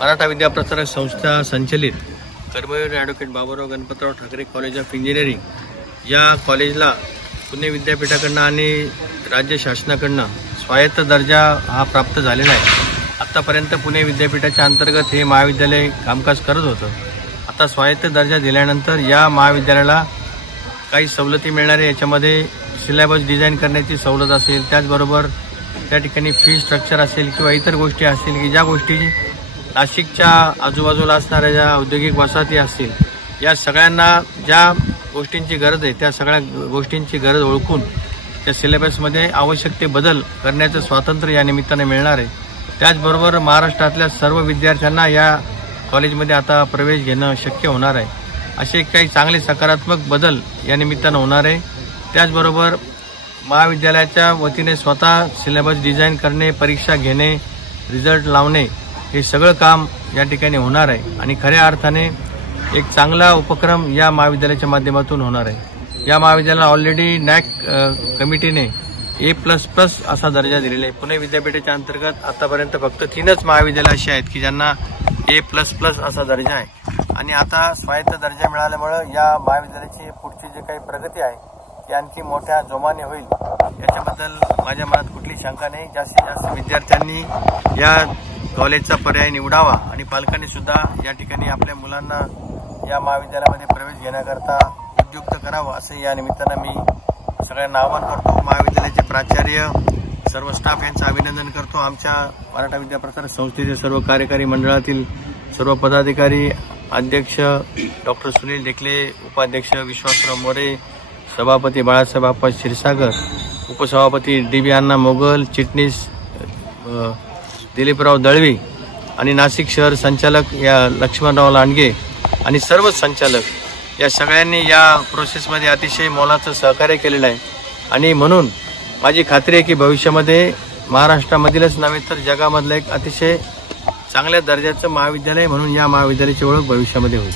मराठा विद्याप्रसारक संस्था संचलित Karmaveer advocate Baburao Ganpatrao Thakare college of engineering या कॉलेजला पुणे विद्यापीठाकडून आणि राज्य शासनाकडून स्वायत्त दर्जा हा प्राप्त झालेला आहे। आतापर्यंत पुणे विद्यापीठाच्या अंतर्गत हे महाविद्यालय कामकाज करत होतं। आता स्वायत्त दर्जा दिल्यानंतर या महाविद्यालयाला काही सवलती मिळणार आहे। याच्यामध्ये सिलेबस डिझाईन करण्याची सवलत असेल, त्याचबरोबर त्या ठिकाणी फी स्ट्रक्चर असेल किंवा इतर गोष्टी असतील की ज्या गोष्टी नाशिकच्या आजूबाजूला असणाऱ्या ज्या औद्योगिक वसाहती असतील या सगळ्यांना ज्या गोष्टींची गरज आहे त्या सगळ्या गोष्टींची गरज ओळखून त्या सिलेबसमध्ये आवश्यक ते बदल करण्याचं स्वातंत्र्य या निमित्ताने मिळणार आहे। त्याचबरोबर महाराष्ट्रातल्या सर्व विद्यार्थ्यांना या कॉलेजमध्ये आता प्रवेश घेणं शक्य होणार आहे। असे काही चांगले सकारात्मक बदल या निमित्तानं होणार आहे। त्याचबरोबर महाविद्यालयाच्या वतीने स्वतः सिलेबस डिझाईन करणे, परीक्षा घेणे, रिझल्ट लावणे हे सगळं काम या ठिकाणी होणार आहे आणि खऱ्या अर्थाने एक चांगला उपक्रम या महाविद्यालयाच्या माध्यमातून होणार आहे। या महाविद्यालयाला ऑलरेडी नॅक कमिटीने A++ असा दर्जा दिलेला आहे। पुणे विद्यापीठाच्या अंतर्गत आतापर्यंत फक्त 3च महाविद्यालय अशी आहेत की ज्यांना A++ असा दर्जा आहे आणि आता स्वायत्त दर्जा मिळाल्यामुळे या महाविद्यालयाची पुढची जी काही प्रगती आहे ती आणखी मोठ्या जोमाने होईल याच्याबद्दल माझ्या मनात कुठली शंका नाही। जास्तीत जास्त विद्यार्थ्यांनी या कॉलेजचा पर्याय निवडावा आणि पालकांनी सुद्धा या ठिकाणी आपल्या मुलांना या महाविद्यालयामध्ये प्रवेश घेण्याकरता उद्युक्त करावं असं या निमित्तानं मी सगळ्यांना आवाहन करतो। महाविद्यालयाचे प्राचार्य, सर्व स्टाफ यांचं अभिनंदन करतो। आमच्या मराठा विद्याप्रसारक संस्थेचे सर्व कार्यकारी मंडळातील सर्व पदाधिकारी, अध्यक्ष डॉक्टर सुनील ढेकले, उपाध्यक्ष विश्वासराव मोरे, सभापती बाळासाहेब आप्पा क्षीरसागर, उपसभापती DB अण्णा मोगल, चिटणीस दिलीपराव दळवी आणि नाशिक शहर संचालक या लक्ष्मणराव लांडगे आणि सर्व संचालक या सगळ्यांनी या प्रोसेसमध्ये अतिशय मोलाचं सहकार्य केलेलं आहे आणि म्हणून माझी खात्री आहे की भविष्यामध्ये महाराष्ट्रामधीलच नव्हे तर जगामधलं एक अतिशय चांगल्या दर्जाचं महाविद्यालय म्हणून या महाविद्यालयाची ओळख भविष्यामध्ये होईल।